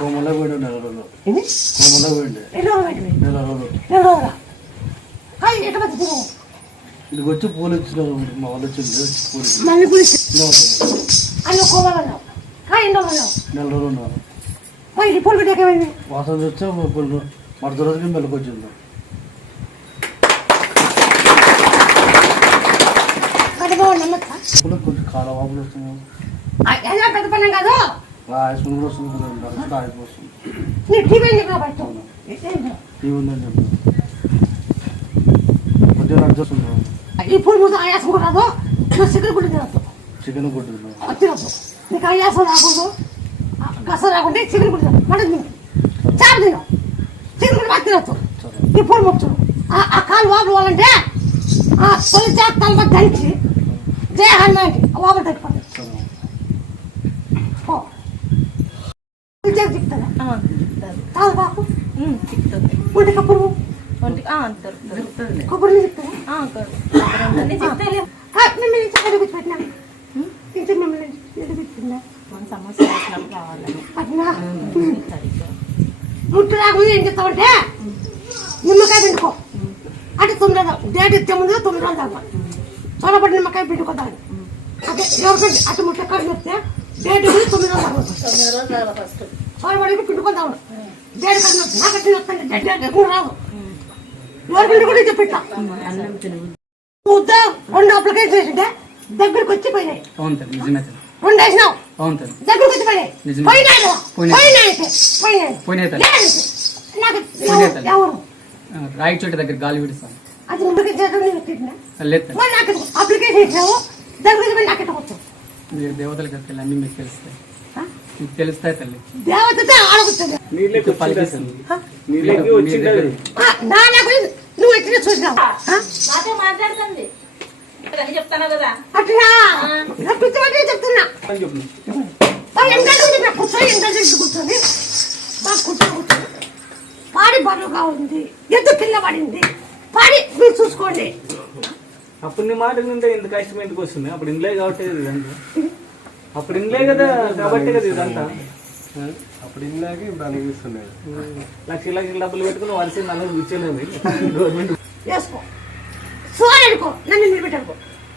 కోమలో నెల రోజులు. నెల రోజులు ఇక్కడికి వచ్చి పూలు ఇచ్చినారు మా వాళ్ళు వచ్చింది పూలు. మళ్ళీ. అన్న నెల రోజులు ఉన్నారు. వాసన చూస్తే పూలు మరత రోజుకి మెలకు వచ్చింది నమ్మచ్చా పూలు కొంచెం కాల వాపులు వస్తున్నాయి ఎలా పెద్ద పని కాదు ఆయుష్మన్ కూడా వస్తుంది నడుస్తుంది ఆగిపోతుంది నీ టీవీ ఎందుకు కాబట్టి ఇవి ఉందని చెప్పి కొద్దిగా నడుస్తుంది ఈ పూలు మూత ఆయాసం కూడా రాదు నువ్వు సిగ్గులు కూడా తినద్దు చికెన్ కొట్టింది తినద్దు నీకు ఆయాసం రాకూడదు ఆ, గస రాకుంటే చికెన్ కూడా తినద్దు మటన్ తిను చేప తిను చికెన్ కూడా బాగా తినద్దు సరే ఈ పూలు ముచ్చు ఆ కాలు వాపులు వాళ్ళంటే ఆ తొలి చేత తలప దంచి జయ హనుమాన్ వాపులు తగ్గిపోతుంది సరే ఓ తొలి చేత చెప్తారా తాగు బాకు చిక్కుతుంది ఒంటి కప్పులు ఒంటికి దొరుకుతుంది. కొబ్బరి చెప్తారా? మిమ్మల్ని చక్కగా కూర్చోబెట్టినా ఇంకా మిమ్మల్ని ఎదుగుతున్నా మన సమస్య రావాలని. అట్లా? ముట్టు రాకుండా ఏం చెప్తామంటే నిమ్మకాయ పిండుకో. అటు తొమ్మిది డేట్ ఇచ్చే ముందు తొమ్మిది రోజులు చొరబడి నిమ్మకాయ పిండుకోదాన్ని అదే ఎవరికంటే అటు ముట్ట కట్టు చెప్తే డేట్ ఇచ్చి తొమ్మిది రోజులు ఫస్ట్ చొరబడి పిండుకుందాం డేట్ కట్టిన నాకు అట్లా వస్తుంది డేట్ ఎక్కువ రాదు. ఎవరికంటే కూడా చెప్పిట్లా ముద్ద రెండు అప్లికేషన్ వేసింటే దగ్గరికి వచ్చి పోయినాయి. రెండు వేసినావు. దగ్గరకు వచ్చి పోయినాయి. నాకు ఎవరు- రాయి చోటు దగ్గర గాలి విడిస్తాను అది ముందుకు నేను మరి నాకు అప్లికేషన్ నాకు ఎట్టవచ్చు దేవతలకు అన్నీ మీకు తెలుస్తాయి. మీకు తెలుస్తాయి తల్లి. దేవతతో ఆడవచ్చు మీకు పలికిస్తుంది నీళ్ళకి వచ్చిండదు. నా నాకు నువ్వు ఎట్లా చూసినావు? ఆ? మాతో మాట్లాడుతుంది. అని చెప్తాను కదా. అట్లా? నా పిచ్చి పట్టి చెప్తున్నా. ఎంత కూర్చున్నా కూర్చొని ఎంత చేసి కూర్చొని. బాగా కూర్చొని కూర్చొని. పాడి బరువుగా ఉంది. ఎద్దు కింద పడింది పాడి మీరు చూసుకోండి. అప్పుడు నీ మాట నుండి ఇంత కష్టం ఎందుకు వస్తుంది. అప్పుడు ఇండ్లే కాబట్టి ఇదంతా. అప్పుడు ఇండ్లే కదా కాబట్టి కదా ఇదంతా. అప్పుడు ఇలాగే ఇప్పుడు అనిపిస్తున్నాయి లక్ష లక్షల డబ్బులు పెట్టుకుని వరుస నలుగురు కూర్చోలేదు గవర్నమెంట్ వేసుకో. సోని అనుకో. నన్ను నిలబెట్టనుకో.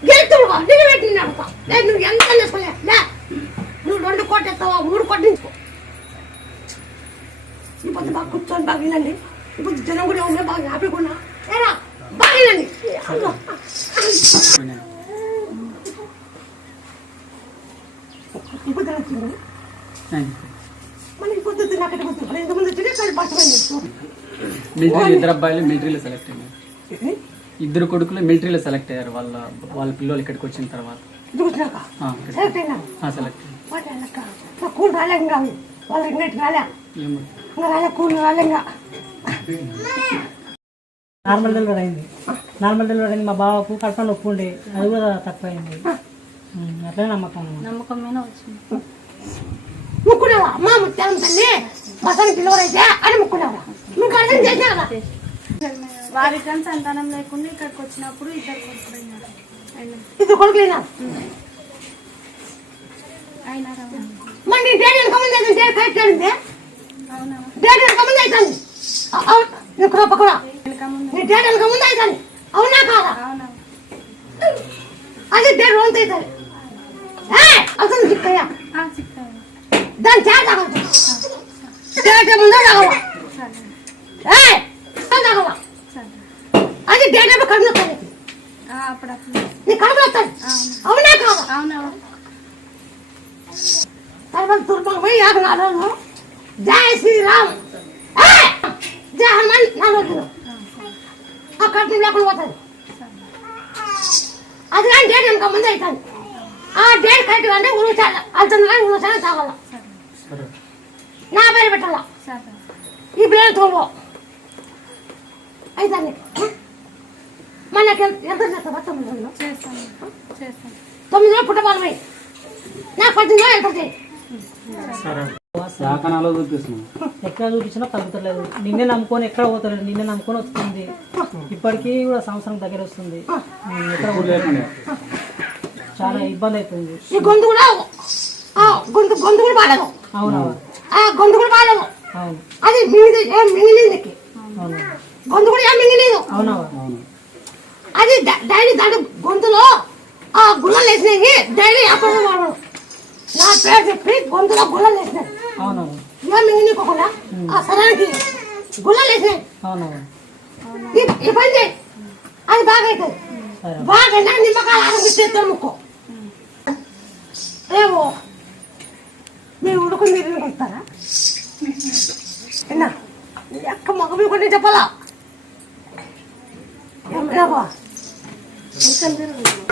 గెలుతుడుకో నిలబెట్టి అడుగుతా లేదు నువ్వు ఎంత వేసుకోలే? లే. నువ్వు రెండు కోట్లు ఎత్తావా? మూడు కోట్లు తీసుకో. ఇప్పుడు బాగా కూర్చొని బాగా వినండి. ఇప్పుడు జనం కూడా ఉన్నా బాగా హ్యాపీగా ఉన్నా మిలిటరీలో ఇద్దరు అబ్బాయిలు మిలిటరీలో సెలెక్ట్ అయ్యారు. ఇద్దరు కొడుకులు మిలిటరీలో సెలెక్ట్ అయ్యారు. వాళ్ళ వాళ్ళ పిల్లలు ఇక్కడికి వచ్చిన తర్వాత. సెలెక్ట్ కూల్ రాలే వాళ్ళ రాలే. రాలే కూల్ రాలే ఇంకా. నార్మల్ డెలివరీ అయింది. నార్మల్ డెలివరీ అయింది. మా బావకు కడుపు నొప్పి ఉండే. అది కూడా తక్కువైంది. ఉమ్, అట్లనే నమ్మకం నమ్మకం మీద వచ్చింది. ముక్కునేవా అమ్మ ముత్యాలం తల్లి. మసానికి పిల్లవరు అయితే అని ముక్కునేవా నువ్వు అర్థం చేసినా కదా వారికి సంతానం లేకుండా ఇక్కడికి వచ్చినప్పుడు ఇద్దరు కొడుకులు అయినారు అయినా. ఇది కొడుకులేనా? అయినారా మరి డేట్ వెనక ముందు అయితే డేట్ అయింది అవునా? డేట్ వెనక ముందు అవుతుంది అవును నీ కురా పక్కన వెనక ముందు నీ డేట్ వెనక ముందు అవుతుంది అవునా కాదా అవునా అది డేట్ వంత అవుతుంది అవుతుంది చిక్కయ్యా ఆ, చిక్కాయి దాని చేత తాగవచ్చు డేట్ ముందు తాగవా సరే ఏ తాగవా సరే అది డేట్ కడుపు వస్తుంది ఆ, అప్పుడప్పుడు నీ కడుపు వస్తుంది అవునా కాదా అవునా తర్వాత దుర్భంగమై యాభై నాలుగు రోజులు జై శ్రీరామ్ ఏ! జై హనుమాన్ నాలుగు రోజులు ఆ కట్నం లేకుండా పోతుంది. అది కానీ డేట్ ఇంకా ముందు అవుతుంది. ఆ డేట్ కరెక్ట్ అంటే ఉరుచాలి అవుతుంది కానీ ఉరుచాలి తాగాల నా పేరు పెట్టాల? ఈ పిల్లలు తోడు అవుతుంది మనకి ఎంత చేస్తావా? తొమ్మిది రోజులు చేస్తాను. చేస్తాను తొమ్మిది రోజులు పుట్టబాలమై నాకు పద్దెనిమిది రోజులు ఎంత చేయి శాఖనాలో ఎక్కడ చూపించినా తగ్గుతలేదు. నిన్నే నమ్ముకొని ఎక్కడ పోతలేదు? నిన్నే నమ్ముకొని వస్తుంది. ఇప్పటికీ కూడా సంవత్సరం దగ్గర వస్తుంది. ఎక్కడ. చాలా ఇబ్బంది అవుతుంది ఈ గొంతు కూడా ఆ, గొంతు గొంతు కూడా బాగాలేదు. అవునవును ఆ గొంతు కూడా బాగాలేదు. అవును. అది మిగిలింది అవును? గొంతు కూడా ఏం మిగిలేదు అవునవును అది దాని గొంతులో ఆ గుల్లలు వేసినాయి. వాడు నా పేరు చెప్పి గొంతులో గుల్లలు వేసినాయి. మిగిలిపోకుండా ఆ సరానికి గుల్లలు వేసినాయి చేయి. అది బాగా అవుతుంది బాగా నిమ్మకాయలు ఆరంభిస్తే ముక్కో. ఏమో మీరు ఉడుకుని మీరు వస్తారా? ఎన్నా ఎక్క మగ మీ కొన్ని చెప్పాలా? ఏమన్నావా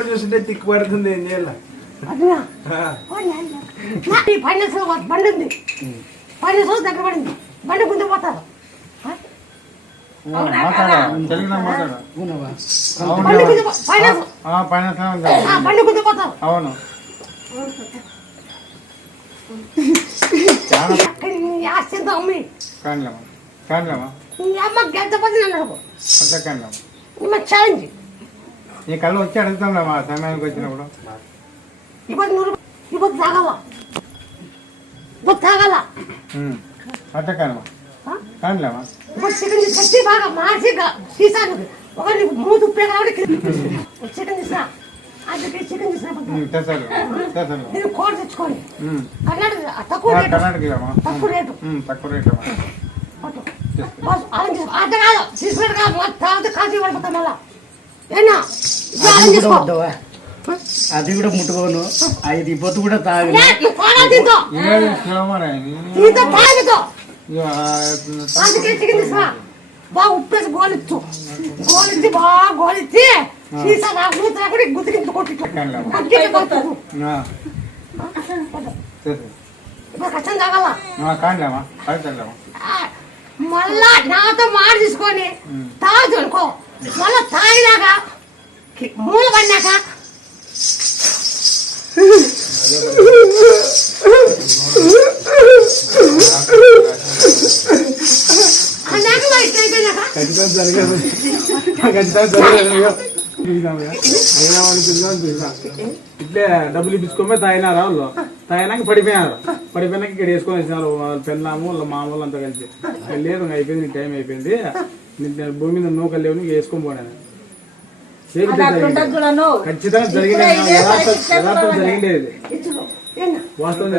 చూస్తుంటే తిక్కు పడుతుంది ఏం చేయాలి. ఫైనాన్స్లో బండి ఉంది. దగ్గర పడింది. బండి ముందు పోతారు. అవును? అమ్మ. గెలిచపోతే నీ కళ్ళు వచ్చి అడుగుతాం సమయానికి వచ్చినప్పుడు. ಇವತ್ತು ನೂರು ಇವತ್ತು ಆಗಲ್ಲ ಗೊತ್ತಾಗಲ್ಲ ఉమ్. అంత కానమ్మా ಹಾ? కాండ్లమ్మా ಇವತ್ತು ಸಿಗಂಜಿ ಕಟ್ಟಿ ಭಾಗ ಮಾಡಿಸಿ ಸೀಸಾ ఒక నీకు మూడు ఉప్పే కాబట్టి చికెన్ తీసిన అందుకే చికెన్ తీసిన ఉమ్, తెస్తారు తెస్తారు నేను కోడి తెచ్చుకోండి ఉమ్. కర్ణాటక తక్కువ రేటు కర్ణాటకమ్మా తక్కువ రేటు ఉమ్, తక్కువ రేట్ అమ్మా పట్టు. బస్ అరేంజ్ చేసుకో. అంత కాదు తీసుకుంటే కాదు మొత్తం తాగితే కాల్చి పడిపోతాం మళ్ళా ఏనా ఇది అరేంజ్ చేసుకో అది కూడా ముట్టుకోను. ఐదు పొత్తు కూడా తీసుకురా బాగా ఉప్పేసి గోలిచ్చు. గోలిచ్చి బాగా గోలిచ్చి సీసా నాకు కూడా కొట్టిట్టు. ఇప్పుడు కష్టం మళ్ళా నాతో మాట తీసుకొని తాగుతు అనుకో. మళ్ళా తాగినాక మూల పడినాక ఇట్లే డబ్బులు ఇప్పించుకోమే తాగినారా వాళ్ళు? తాగినాక పడిపోయినారు. పడిపోయినాక ఇక్కడ వేసుకొని వచ్చినారు వాళ్ళ పెళ్ళాము వాళ్ళ మామూలు అంతా కలిసి. లేదు అయిపోయింది టైం అయిపోయింది. నేను భూమి మీద నూకలు లేవు వేసుకొని పోయాను ఖచ్చితంగా జరిగింది జరిగిండేది. వాస్తవం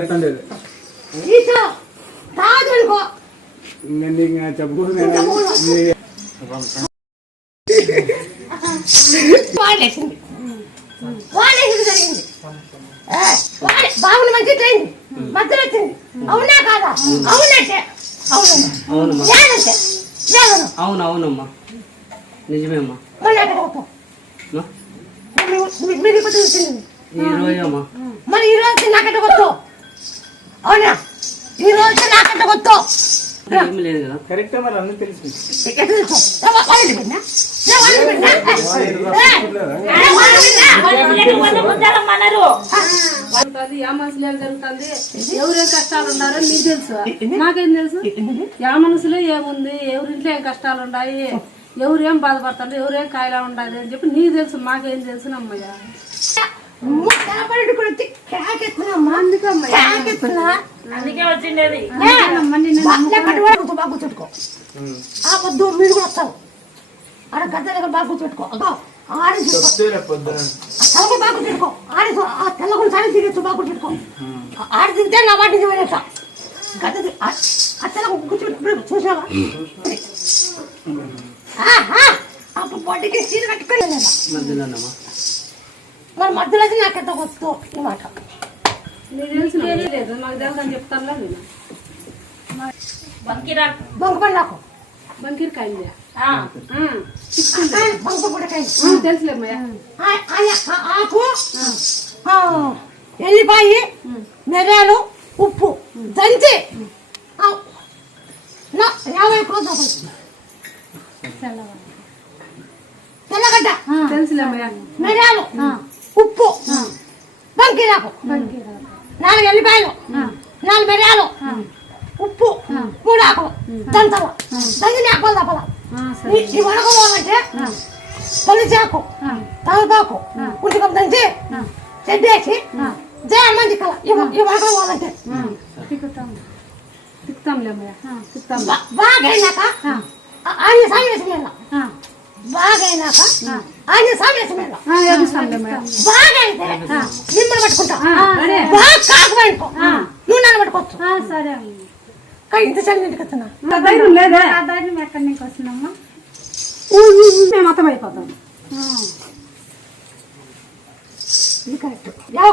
ఏ, వాడే బాగుంది మంచి ట్రైన్ మధ్యలో వచ్చింది. అవునా కాదా? అవునంటే అవునమ్మా. అవునమ్మా. అవునమ్మా. నిజమే మీరు ఈ రోజు కొత్త? అవునా? ఈ కొత్త? ఏం లేదు కదా. కరెక్టే మరి అన్నీ తెలిసి. మనసులో జరుగుతుంది? ఎవరేం కష్టాలు ఉన్నారో నీకు తెలుసు. నాకేం తెలుసు? యా మనసులో ఏముంది? ఎవరింట్లో ఏం కష్టాలు ఉన్నాయి? ఎవరు ఏం బాధపడుతుండ్రు ఎవరు ఏం కాయలా ఉండాలి అని చెప్పి నీకు తెలుసు మాకేం తెలుసు వద్దు మీరు కూడా వస్తారు ఆడ గద్ద దగ్గర బాగా కూర్చోట్టుకో తలకు బాగా కూర్చోట్టుకో ఆ తెల్లకుండా బాగా కూర్చోట్టుకో నా వాటి గద్ద ఆ- చూసావా? అప్పుడు పొట్టికి చీర. మధ్యలోనమ్మా. మరి మధ్యలో అయితే నాకెంత వస్తూ ఈ మాట. నీకు బంకిరా బంకు పడి నాకు. బంకీరకాయ ఆ, బంకు కూడా కాయ తెలుసులేమ్మయ్య ఆ- ఆ- ఆ- ఆకు. ఆ, ఎల్లిపాయి మిరియాలు ఉప్పు దంచి ఆ, నా యాభై కోసం తెల్లగడ్డ తెలుసులేమ్మయ్య మిరియాలు ఉప్పు బంకిరాకు నాలుగు ఎల్లిపాయలు నాలుగు మిరియాలు ఉప్పు మూడు ఆకులు దంతలు దంచిన ఆకులు తప్పల ఈ వడకపోవాలంటే తొలిచాకు తలపాకు ఉట్టుకం దంచి చెడ్డేసి జయమంది కల ఇవాళ వాళ్ళంటే తిక్కుతాం తిక్కుతాంలేమయ్య తిక్కుతాం ఆయన సాయం వేసుకునేలా బాగా అయినాక ఆయన సాయం బాగా అయితే మిమ్మల్ని పట్టుకుంటా. బాగా నువ్వు నన్ను సరే ఇంత చల్లి ఇంటికి వస్తున్నా ధైర్యం లేదా? మేము అర్థమైపోతాం కరెక్ట్. ఎవరు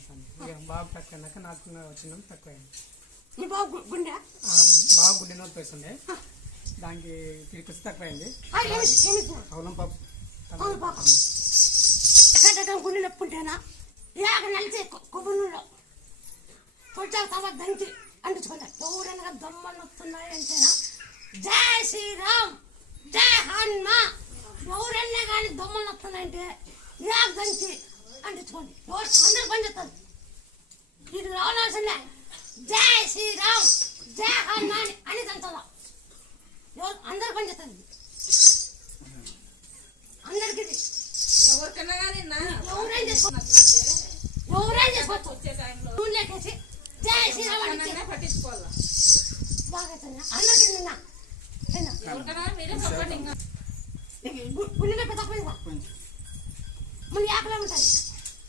బాబు తక్కువ అయినాక నాకు వచ్చినాం తక్కువ అయింది బాబు గుండె? బాబు గుండె నోట్ వేసిండే దానికి తిరిగి తక్కువైంది. తక్కువ అయింది అవును పాప. గుండె నొప్పి ఉంటేనా ఇలాగ నలిచే కొబ్బరి నూనెలో పొట్టాక తర్వాత దంచి అంటించుకున్నాను దూరంగా దొమ్మలు నొప్పున్నాయి అంటేనా? జై శ్రీరామ్ జై హనుమా. ఎవరన్నా కానీ దొమ్మలు వస్తున్నాయంటే నాకు దంచి అంటించుకోండి ఎవరు అందరూ పని చేస్తారు ఇది రావాల్సిందే జై శ్రీరామ్ జై హనుమాన్ అని దంచాల ఎవరు అందరూ పని చేస్తారు ఇది. అందరికీ ఇది. ఎవరికన్నా కానీ ఎవరైనా చేసుకోవచ్చు ఎవరైనా చేసుకోవచ్చు నూనె లేకేసి జై శ్రీరామ్ అని. పట్టించుకోవాలా బాగా. అందరికీ తిన్నా. ఎవరికన్నా మీరే చెప్పండి ఇంకా నీకు గు- గుండె నొప్పి తక్కువైందా మళ్ళీ ఆకలే ఉంటుంది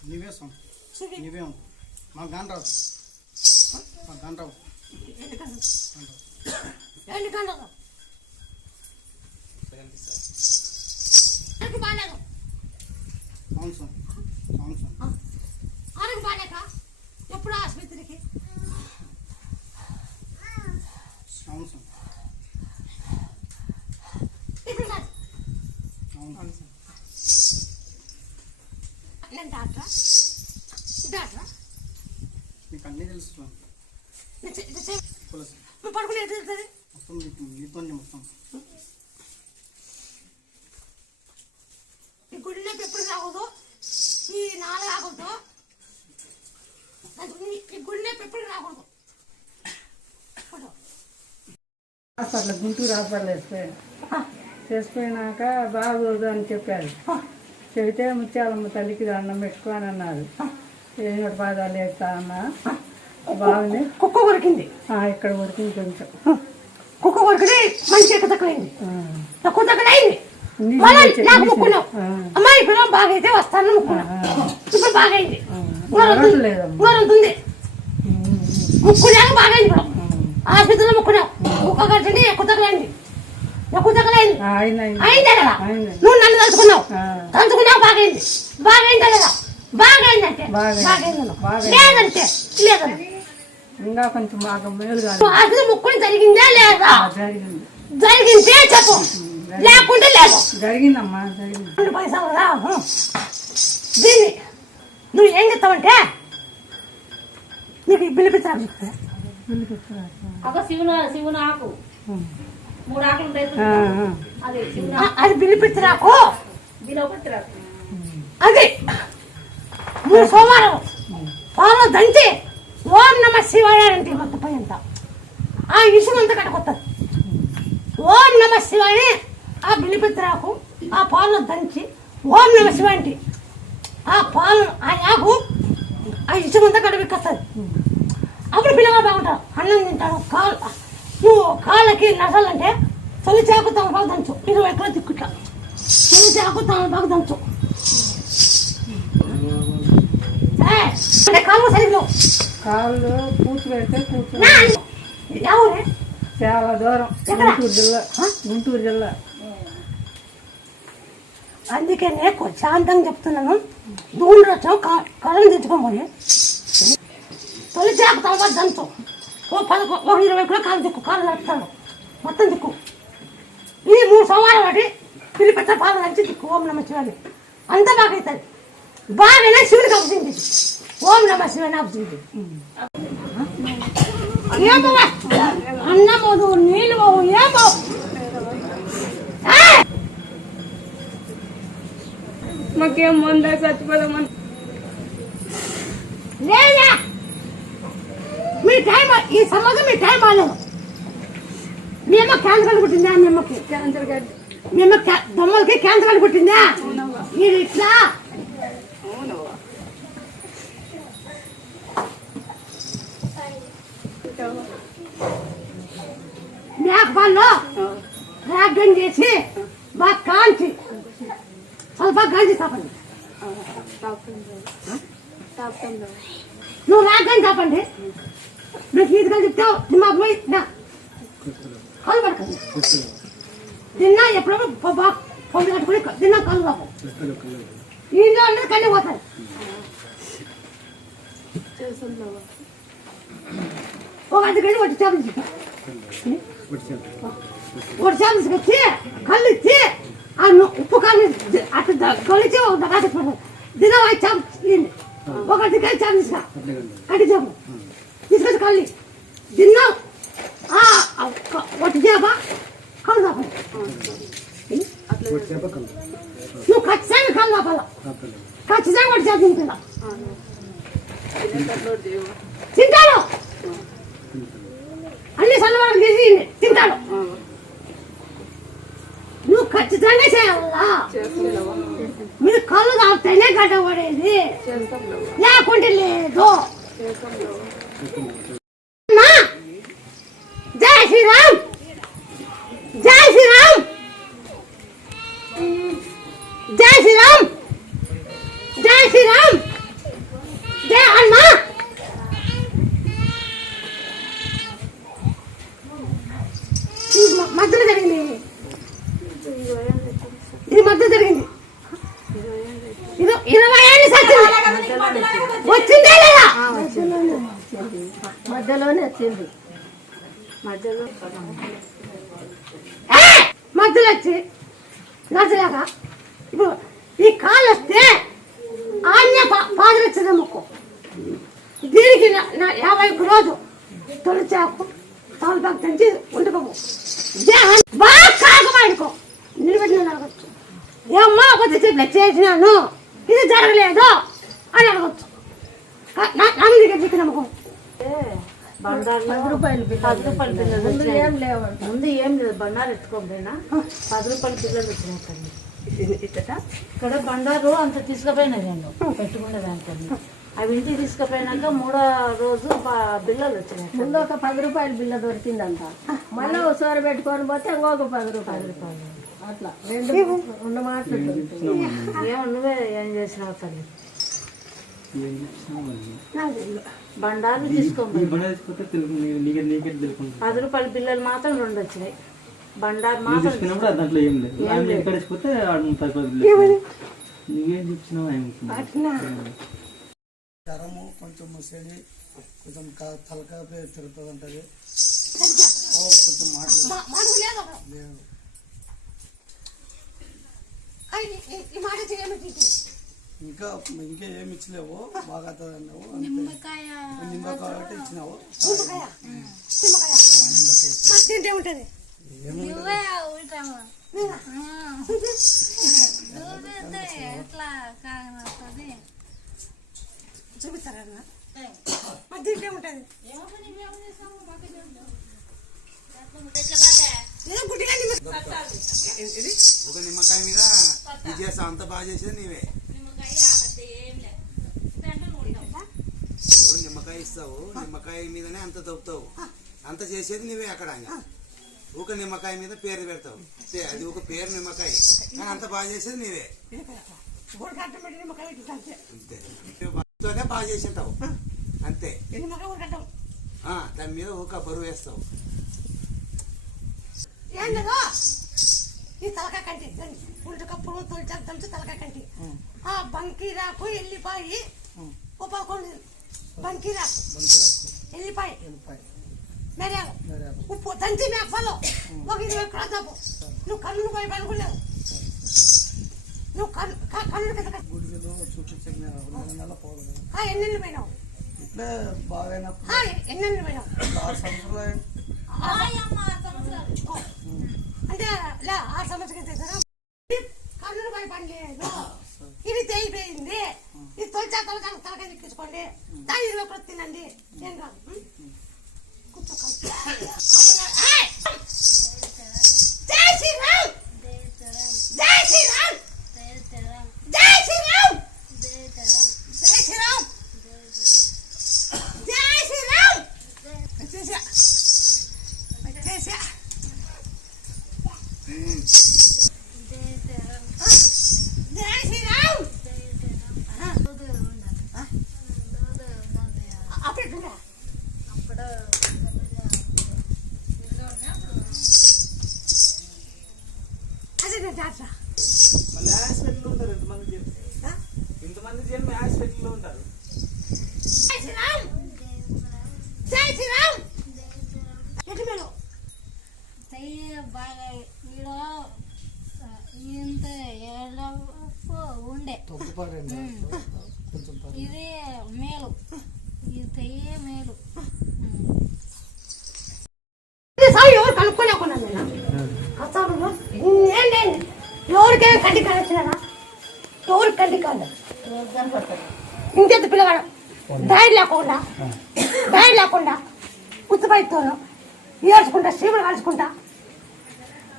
నీవే. సొం నీవే ఉంటావు మా గండ్రావు మా గండ్రావు గండ్రావు అవును సార్ అవును సార్ ఆరోగ్య బాలేక ఎప్పుడు ఆసుపత్రికి? అవును సార్ అవును సార్ నేను డాక్టరా? డాక్టరా? నీకు అన్నీ తెలుసు. నువ్వు పడుకుని మొత్తం నీకు మొత్తం. ఈ గుడి నొప్పి ఎప్పుడు రాకూడదు? ఈ నాలుగు రాకూడదు? ఈ- గుడి నొప్పి ఎప్పుడు రాకూడదు. హాస్పిటల్ గుంటూరు హాస్పిటల్ వేసిపోయాను చేసిపోయినాక బాగోదు అని చెప్పారు. చెబితే ముత్యాలమ్మ తల్లికి అన్నం పెట్టుకోని అన్నారు ఏమిటి పాదాలు వేస్తానన్నా బాగుంది. కుక్క కొరికింది. ఇక్కడ కొరికింది కొంచెం. కుక్క కొరికింది మంచి తక్కువైంది. తక్కువ తగ్గడైంది ముక్కున్నాం. ముక్కున్నావు బాగా అయితే బాగైంది. ఉంది. ముక్కున్నాక బాగైంది కుక్క కట్టండి ఎక్కువ తగ్గలేదు తక్కువైంది ఆ, అయింది కదా. నువ్వు నన్ను తలుచుకున్నావు. తలుచుకున్నావు బాగైంది. బాగైందే కదా బాగైందంటే. లేదంటే. లేదంటే. ఇంకా కొంచెం బాగా మేలు కాదు ఆసుపత్రి ముక్కుని జరిగిందే లేదా? జరిగింది. జరిగిందే చెప్పు. లేకుంటే లేదు. జరిగిందమ్మా జరిగింది. రెండు పైసలు రా దీన్ని నువ్వు ఏం చెప్తావంటే నీకు పిలిపించాలి చెప్తే ఒక శివుని శివుని ఆకు. మూడు ఆకులు ఉంటాయి. అదే ఆ, అది పట్టిరాకు మూడు సోమవారం పాలు దంచి ఓం నమ శివాయ అంటే మొత్తం పై అంతా. ఆ విషయం అంతా కట్టుకొస్తుంది ఓం నమ శివాయ ఆ బిలిపిత్రాకు ఆ పాలు దంచి. ఓం నమ శివాయ అంటే ఆ పాలు ఆ యాకు ఆ విషయం అంతా కట్టుకొస్తుంది అప్పుడు పిల్లగా బాగుంటారు. అన్నం తింటాడు కాలు నువ్వు కాళ్ళకి నసాలంటే తొలి చాకు తమలపాకు దంచు. ఇరవై ఎకరా దిక్కుట్లా. తొలి చాకు తమలపాకు దంచు. కాలు సరిగ్గా కాళ్ళు పూర్తి పెడితే కూర్చో. ఎవరే చాలా దూరం. గుంటూరు జిల్లా. గుంటూరు జిల్లా. అందుకే నేను శాంతంగా చెప్తున్నాను. దూరం వచ్చాం కళ్ళని తెచ్చుకోమని తొలి చేప తమ దంచు. ఓ పదకొ ఓ ఇరవై కూడా కాలు దిక్కు కాలు నడుపుతాను మొత్తం దిక్కు ఈ మూడు సోమవారం ఒకటి పిల్లి పెద్ద పాలు నడిచి దిక్కు ఓం నమ శివాని అంత బాగా అవుతుంది. బాగానే శివుడికి అవుతుంది ఓం నమ శివాని అవుతుంది ఏమో అన్నము నీళ్ళు ఏమో. ఏయ్! మాకేం ముందే చచ్చిపోదామని లేదా మిఠాయి ఈ సమ్మగా మిఠాయి మాలో మీ అమ్మ క్యాన్సర్ అనుకుంటుందా మీ అమ్మకి క్యాన్సర్ మీ అమ్మ బొమ్మలకి క్యాన్సర్ అనుకుంటుందా మీరు ఇట్లా మేక వాళ్ళు రాగ్యం చేసి బాగా కాంచి చాలా బాగా కాంచి తాపండి నువ్వు రాగ్యం తాపండి బెడ్షీట్ కానీ చెప్తావు మా అబ్బాయి నా కాలు పడకండి తిన్నా ఎప్పుడో పొంగి కట్టుకుని తిన్నా కాలు పాపం ఇంట్లో అందరూ కన్నీ పోతారు ఒక ఐదు గంటలు వచ్చి చేపలు ఒకటి చేపలు వచ్చి కళ్ళు ఇచ్చి ఉప్పు కాళ్ళు అట్లా కళ్ళు ఇచ్చి ఒక దినం ఐదు చేపలు ఒకటి చేపలు అంటే చేపలు తీసుకొచ్చి కళ్ళి తిన్నావు? ఆ ఒకటి చేప? కళ్ళు నువ్వు ఖచ్చితంగా కళ్ళు లోపల ఖచ్చితంగా ఒకటి చేప తింటున్నా. తింటాడు అన్ని సన్నవాళ్ళు తీసి తింటాడు నువ్వు ఖచ్చితంగా చేయాలా? మీరు కళ్ళు తాగితేనే గడ్డ పడేది. లేకుంటే లేదు. futuro. మధ్యలో వచ్చి నచ్చలేక ఇప్పుడు ఈ కాలు వస్తే ఆన్య పాదలు వచ్చింది ముక్కు. దీనికి నా- యాభై రోజు తొలిచాకు తాలుబాకు తెంచి ఉంటుకోము దేహం బాగా కాకమాడుకో నిలబెట్టిన అడగచ్చు ఏమ్మా కొద్ది చెప్పి చేసినాను. ఇది జరగలేదు అని అడగచ్చు కా- నా నా మీద నమ్మకం. పది రూపాయలు పది రూపాయల ఏం లేవు ముందు ఏం లేదు బండారు ఎత్తుకోకపోయినా పది రూపాయల పిల్లలు వచ్చినాయి ఇక్కడ బండారు అంత తీసుకుపోయినా నేను పెట్టుకునే దానికని అవి ఇంటికి తీసుకుపోయినాక మూడో రోజు బిల్లలు వచ్చినాయి ముందు ఒక పది రూపాయల బిల్ల దొరికిందంట. మళ్ళీ ఒకసారి పెట్టుకొని పోతే ఇంకొక పది రూపాయలు. రూపాయలు. అట్లా. రెండు రెండు మాటలు. ఏమో నువ్వే ఏం చేసినావు తల్లి బండారు తీసుకోండి నీకే నీకే తెలుసుకుంటా పది రూపాయల బిల్లలు మాత్రం రెండు వచ్చినాయి. బండారు మాత్రం దాంట్లో ఏం లేదు. దాంట్లో ఎక్కడ పది నువ్వేం చూపించినావు జ్వరము కొంచెం ముసడి కొంచెం కా- తలకాయ తిరుగుతుంది ఉంటుంది కొంచెం మాటలు ఇంకా ఇంకా ఏమి ఇచ్చలేవు బాగా అవుతుంది అన్నావు అంతే. నిమ్మకాయ ఒకటి ఇచ్చినావు. నిమ్మకాయ? నిమ్మకాయ. మరి తింటే ఉంటుంది చూపిస్తారా తింటే ఉంటుంది ఒక నిమ్మకాయ మీద ఇది అంత బాగా చేసేది నీవే. నిమ్మకాయ ఇస్తావు నిమ్మకాయ మీదనే అంత దొబ్బుతావు అంత చేసేది నీవే అక్కడ ఒక నిమ్మకాయ మీద పేరు పెడతావు. అది ఒక పేరు నిమ్మకాయ. కానీ అంత బాగా చేసేది నీవే. అంతే. బాగా చేసింటావు. అంతే. దాని మీద ఒక బరువు వేస్తావు. ఈ తలకాయ కంటి పుంటు కప్పుడు తొలిచాక దంచు తలకాయ కంటి. ఆ బంకీరాకు ఎల్లిపాయి. ఓ పదకొండు. బంకీరాకు ఎల్లిపాయ. వెళ్ళిపోయి మిరియాలు. ఉప్పు. దంచి మేకపాలు ఒక ఇరవై కడతాపు నువ్వు కన్ను పోయి పనుకోలేవు నువ్వు కన్ను క- కన్ను కింద ఎన్నెన్ని పోయినావు? ఎన్నెన్ని పోయినావు. అంటే లే ఆరు సంవత్సరం చేశారు? కన్నులు పై పని లేదు ఇది తెగిపోయింది. ఇది తొలిచా తొలక తలక ఎక్కించుకోండి దానిలో కూడా తినండి. ఏం కాదు కూర్చో జై శ్రీరామ్! జై శ్రీరామ్! మళ్ళీ హాస్పిటల్లో ఉంటారు ఎంతమంది జనం ఆ? ఇంతమంది జనం ఉంటారు? ఎడపు ఉండే ఇది మేలు. ఇది తెయ్యే మేలు సార్ ఎవరు కనుక్కోలేకున్నా నేను కష్టాలు ఏం లేదు ఎవరికైనా కంటి కానొచ్చినా ఎవరికి కంటి కాదు? ఇంకెంత పిల్లగాడు డైర్ లేకుండా డైర్ లేకుండా ఉత్తబడితోను ఏడ్చుకుంటా సీమలు కాల్చుకుంటా.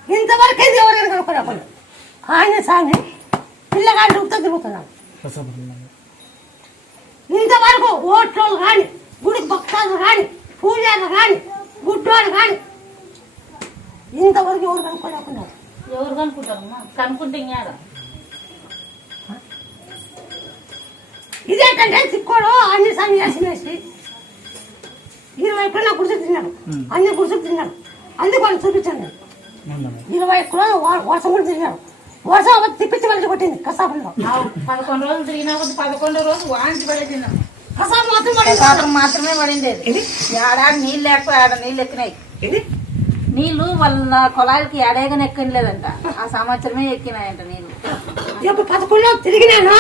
ఇంతవరకు అయితే ఎవరైనా కనుక్కోలేకుండా ఆయన సామి పిల్లగాడిని ఉత్త తిరుగుతున్నాను ఇంతవరకు ఓట్లు కానీ గుడికి భక్తాలు కానీ పూజలు కానీ గుడ్డోళ్ళు కానీ ఇంతవరకు ఎవరు కనుక్కోలేకున్నారు ఎవరు కనుక్కుంటారమ్మా కనుక్కుంటే ఇంకేడ ఇదేంటంటే తిక్కోడు అన్ని సార్లు వేసినేసి ఇరవై ఎక్కడ గుడిసె తిన్నాడు అన్ని గుడిసె తిన్నాడు అందుకు వాళ్ళు చూపించండి. ఇరవై ఎక్కడ వర్షం కూడా తిరిగాడు వర్షం వచ్చి తిప్పించి వెళ్ళి కొట్టింది కసాపులో ఆ పదకొండు రోజులు తిరిగినా కొద్ది పదకొండో రోజు వాంచి పడే తిన్నాం. కసాపు మాత్రం మాత్రమే పడింది ఏడాది నీళ్ళు లేకపోతే ఆడ నీళ్ళు ఎక్కినాయి. ఇది నీళ్ళు వాళ్ళ కుళాయిలకి ఏడాగని ఎక్కలేదంట ఆ సంవత్సరమే ఎక్కినాయంట నీళ్ళు పదకొండులో తిరిగినాను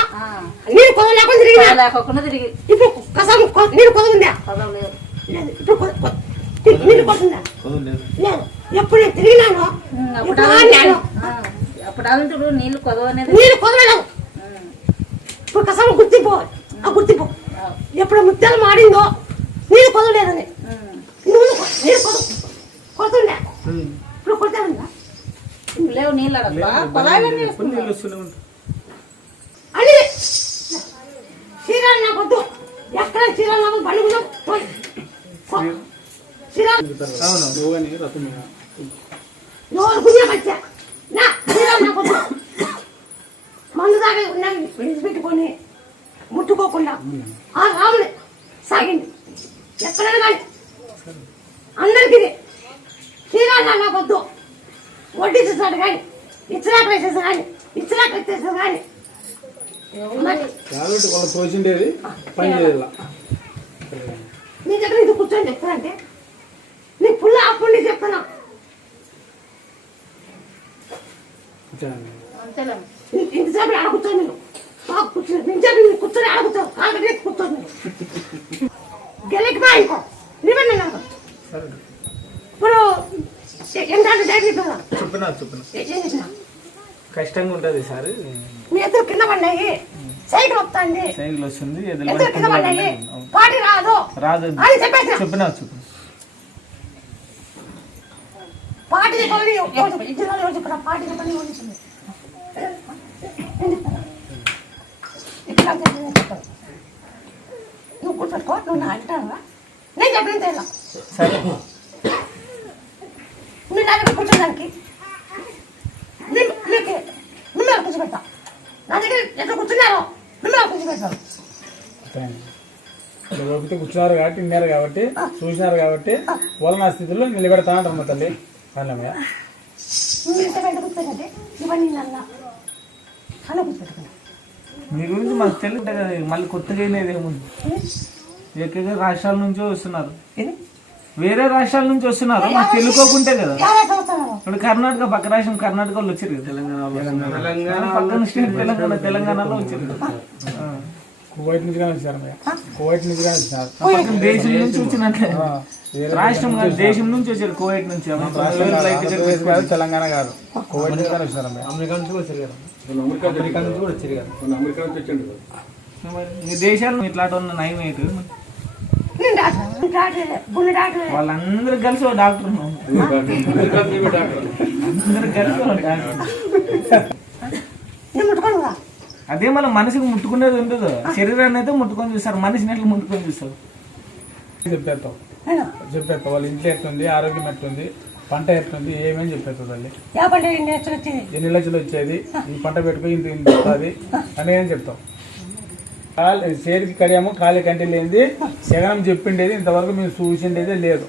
నీరు లేకుండా తిరిగినా లేకోకుండా తిరిగి. ఇప్పుడు కసాపు కొ- నీరు కొద ఉందా చదవలేదు లేదు ఇప్పుడు కొద- కొద- నీరు కొడుతుందా లేదు. ఎప్పుడు నేను తిరిగినాను? అప్పుడు ఇప్పుడు ఆడినాను ఆ, అప్పుడు అంటుడు నీళ్ళు కొదవ అనేది నీరు కొదలేదు ఇప్పుడు కసాపు గుర్తింపు ఆ గుర్తింపు ఎప్పుడు ముత్యాలు మాడిందో నీరు కొదలేదని నువ్వు నీరు కొద కొడుతుండే ఇప్పుడు కొడతా ఉందా లేవు నీళ్ళు అడగ కుళాయిలన్నీ ఎప్పుడు నీళ్ళు వస్తూనే ఉంటాయి అని చీరాలు నాకు వద్దు ఎక్కడ చీరాలు నాకు బండి మీద పోయి చీరాలు నువ్వు కానీ రథం మీద. ఎవరు గుంజే వచ్చా నా చీరాలు నాకు వద్దు మందు దాకా ఉన్నాయి విడిచిపెట్టుకొని ముట్టుకోకుండా ఆ రాముని సాగింది ఎక్కడైనా కానీ అందరికీ ఇది. చీరాలు నాకు వద్దు వడ్డీ చేసాడు కానీ ఇచ్చినాక వేసేసి కానీ ఇచ్చినాక వేసేసి కానీ కాబట్టి వాళ్ళు తోచిండేది పని చేయాల. నీ దగ్గర ఇది కూర్చొని చెప్తానంటే నీ పుల్ల అప్పుడు నీకు చెప్తాను? ఇంతసేపు ఆడ కూర్చొని నేను బాగా కూర్చొని నేను చెప్పి నువ్వు కూర్చొని ఆడ కూర్చో. కాళ్ళ మీద కూర్చొని నేను గెలకి బా ఇంకో నువ్వే నాకు ఇప్పుడు ఎంత చెప్పినా చెప్పినా చెప్పిన? ఏం చెప్పినా కష్టంగా ఉంటుంది సార్. మీ ఎదురు కింద పడినాయి. సైకిల్ వస్తుంది. సైకిల్ వస్తుంది ఎదురు కింద పడినాయి. పాటి రాదు. రాదు. అని చెప్పేసి చెప్పినా చెప్పిన పాటి ఇద్దరు ఎవరు ఇక్కడ చెప్పారు నువ్వు కూర్చోట్టుకో నువ్వు నా అంటావా? నేను చెప్పిన సరే. నువ్వు నా దగ్గర కూర్చోడానికి మీకు మిమ్మల్ని కూర్చోబెడతా నా దగ్గర ఎట్లా కూర్చున్నారో మిమ్మల్ని కూర్చోబెడతాను ఒకటి కూర్చున్నారు కాబట్టి విన్నారు కాబట్టి చూసినారు కాబట్టి వాళ్ళ నా స్థితిలో నిలబెడతా అంటారు మా తల్లి. అన్నమయ్య మీ గురించి మాకు తెలియదు కదా మళ్ళీ కొత్తగా అయినది ఏముంది ఏకైక రాష్ట్రాల నుంచో వస్తున్నారు. వేరే రాష్ట్రాల నుంచి వస్తున్నారు. మాకు తెలుసుకోకుంటే కదా. ఇప్పుడు కర్ణాటక పక్క రాష్ట్రం కర్ణాటక వాళ్ళు వచ్చారు కదా. తెలంగాణ పక్కన స్టేట్ తెలంగాణ తెలంగాణలో వచ్చారు కదా. కువైట్ నుంచి కానీ వచ్చారు కువైట్ నుంచి కానీ వచ్చారు దేశం నుంచి వచ్చినట్లే. రాష్ట్రం కాదు దేశం నుంచి వచ్చారు కువైట్ నుంచి. కాదు తెలంగాణ కాదు కువైట్ నుంచి కానీ వచ్చారు మీరు. అమెరికా నుంచి కూడా వచ్చారు కదా. అమెరికా నుంచి కూడా వచ్చారు కదా. అమెరికా నుంచి వచ్చిండు ఈ దేశాలు ఇట్లాంటి ఉన్న నయం ఏంటి వాళ్ళందరూ కలిసి ఒక డాక్టర్ అందరూ కలిసి ఒక డాక్టర్. నేను ముట్టుకోనుగా అదే మన మనసుకు ముట్టుకునేది ఉండదు. శరీరాన్ని అయితే ముట్టుకొని చూస్తారు. మనిషిని ఎట్లా ముట్టుకొని చూస్తారు? చెప్పేస్తాం. నేను చెప్పేస్తాం. వాళ్ళ ఇంట్లో ఎట్లుంది? ఆరోగ్యం ఎట్లుంది? పంట ఎట్లుంది? ఏమేమి చెప్పేస్తాం తల్లి? యాభై నేర్చుకు వచ్చింది ఎన్ని లక్షలు వచ్చేది? ఈ పంట పెట్టుకుని ఇంత ఇంత వస్తుంది? అని ఏం చెప్తాం. కాలు చేతికి కడియాము కాలి కంటి లేనిది. శగనం చెప్పిండేది ఇంతవరకు మేము చూసిండేదే లేదు.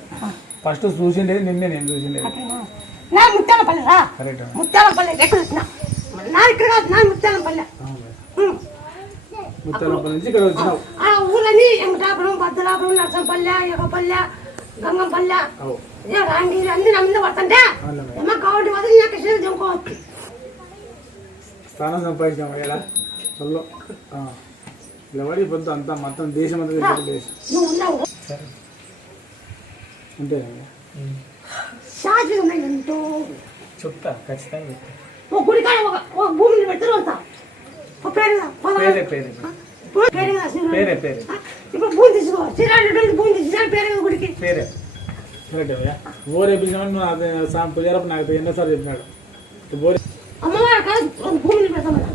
ఫస్ట్ చూసిండేది నిన్నే నేను చూసిండేది. నా ముత్యాలపల్లి రా. కరెక్ట్? ముత్యాలపల్లి ఎక్కడ వచ్చిన నా ఇక్కడ కాదు నా ముత్యాలపల్లి. ఉం. ముత్తాలపల్లి నుంచి ఇక్కడ వచ్చినావు. ఆ ఊరని నర్సంపల్లె ఎగపల్లె గంగంపల్లె. అన్ని నా మీద పడుతుంటే అమ్మ కాబట్టి వదిలి నాకు చేసి దింపుకోవచ్చు స్థానం సంపాదించాము చల్లో. ఇలా పడి పొద్దు అంతా మొత్తం దేశం అంతా తిరిగి దేశం నువ్వు ఉన్నావు. అంతేనండి శాశ్వతమైన ఎంతో చెప్తా ఖచ్చితంగా చెప్తా. ఒక గుడికాడ ఒక ఒక భూమిని పెడుతూ వస్తా ఒక పేరు. పేరే పేరే. ఇప్పుడు పేరు ఇప్పుడు భూమి తీసుకో. చిరాడు భూమి తీసుకో. పేరు గుడికి. పేరే. కరెక్ట్ అయ్యా బోర్ వేపించామని నాకు ఎన్నోసార్లు చెప్పినాడు. భూమిని పెడతామన్నా